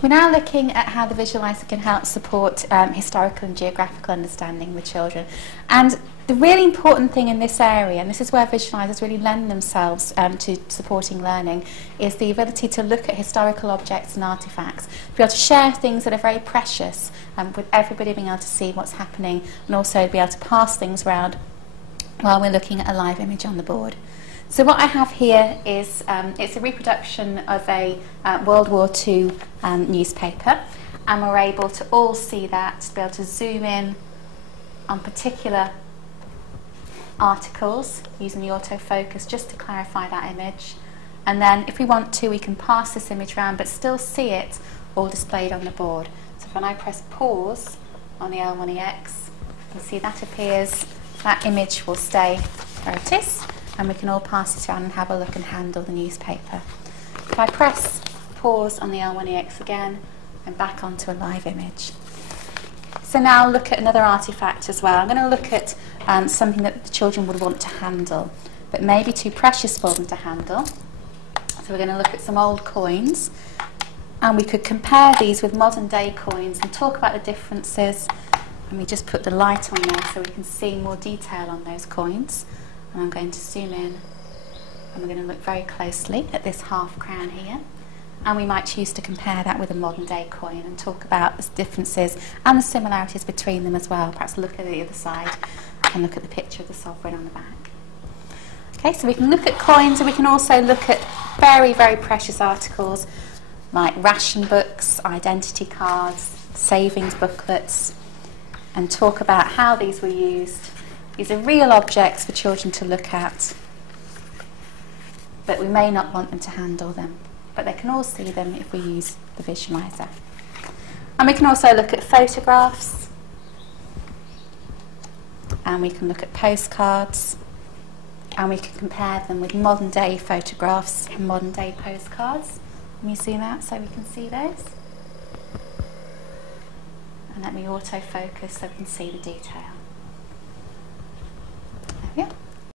We're now looking at how the visualiser can help support historical and geographical understanding with children. And the really important thing in this area, and this is where visualisers really lend themselves to supporting learning, is the ability to look at historical objects and artefacts, to be able to share things that are very precious, with everybody being able to see what's happening, and also be able to pass things around while we're looking at a live image on the board. So what I have here is it's a reproduction of a World War II newspaper, and we're able to all see that, to be able to zoom in on particular articles using the autofocus just to clarify that image. And then if we want to, we can pass this image around but still see it all displayed on the board. So when I press pause on the L1EX, you can see that appears, that image will stay where it is, and we can all pass it around and have a look and handle the newspaper. If I press pause on the L1EX again, I'm back onto a live image. So now I'll look at another artefact as well. I'm going to look at something that the children would want to handle, but maybe too precious for them to handle. So we're going to look at some old coins, and we could compare these with modern day coins and talk about the differences. And we just put the light on there so we can see more detail on those coins. And I'm going to zoom in, and we're going to look very closely at this half crown here, and we might choose to compare that with a modern day coin and talk about the differences and the similarities between them as well. Perhaps look at the other side and look at the picture of the sovereign on the back. Okay, so we can look at coins, and we can also look at very, very precious articles like ration books, identity cards, savings booklets, and talk about how these were used. These are real objects for children to look at, but we may not want them to handle them. But they can all see them if we use the visualiser. And we can also look at photographs, and we can look at postcards, and we can compare them with modern day photographs and modern day postcards. Let me zoom out so we can see those. And let me autofocus so we can see the detail. There we are.